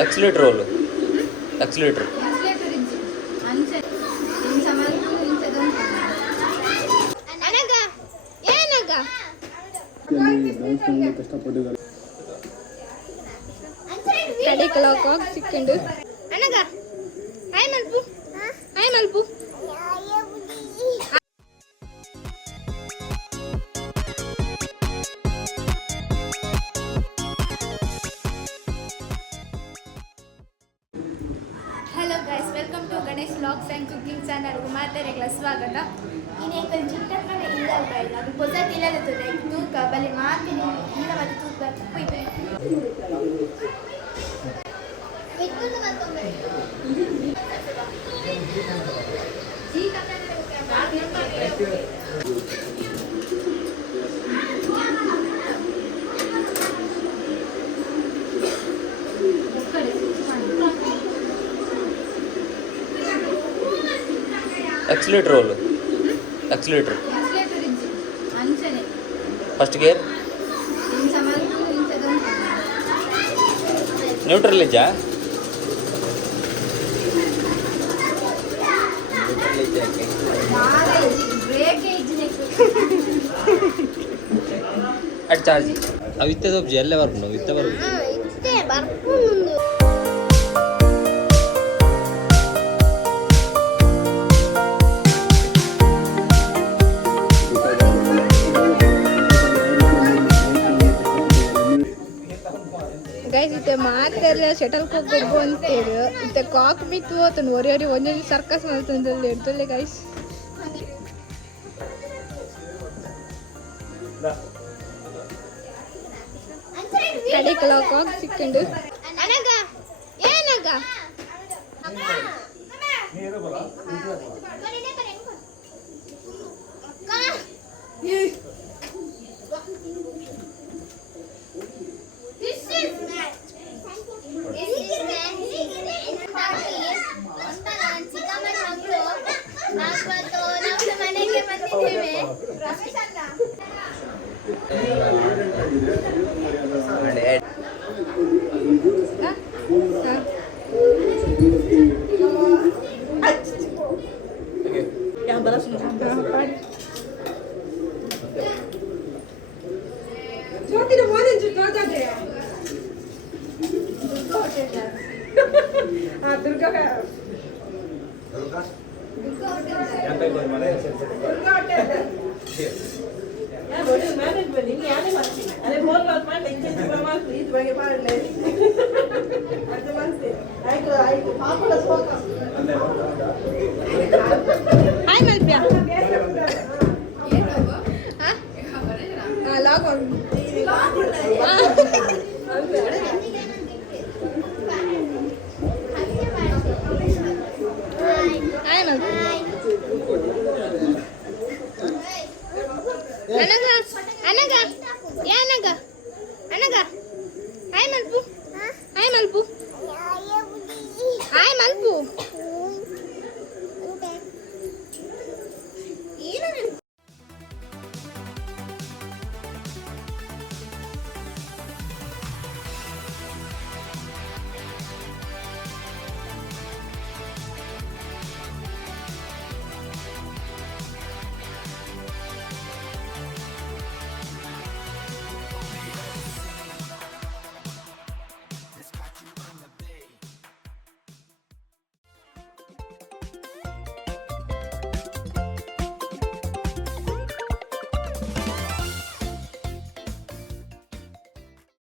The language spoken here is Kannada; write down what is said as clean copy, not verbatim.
एक्सलेटर रोल एक्सलेटर ಸಿಕ್ಕೊಂಡು ಅನಗ ಹಾಯ್ ಮಲ್ಪು ಹಾಯ್ ಮಲ್ಪು hello guys welcome to Ganesh vlogs and cooking ಚಾನಲ್ಗೆ ಮಾತಾಡೋಕ್ಕೆ ಸ್ವಾಗತ ಇನ್ನೇನು ಚಿಕ್ಕಕ್ಕನೆ ಇಲ್ಲ ಇಲ್ಲ ಅದು ಪೊಸತ್ ಇಲ್ಲದ ತೂಕ ಬಲೆ ಮಾಡ್ತೀನಿ ಇಲ್ಲ ಮತ್ತು ತೂಕ accelerator roll accelerator first gear neutral इज्जा अट चार्ज अब इतने तो जेल वर्क नो इतने वर्क ಗೈಸ್ ಇತ್ತೆ ಮಾತೆಲ್ಲ ಶಟಲ್ ಕಾಕ್ ಕೊಡ್ಬೋ ಅಂತೇಳಿ ಇತ್ತೆ ಕಾಕ್ ಮಿತ್ತು ಹೋತನು ಒರಿ ಒಂದೊಂದು ಸರ್ಕಸ್ ಮಾಡ್ತಂದಲ್ಲಿ ಎಡ್ತೊಳ್ಳೆ ಗೈಸ್ ಕಡೆಕಲ ಕಾಕ್ ಸಿಕ್ಕೊಂಡು ಅನಗ ಏನಗ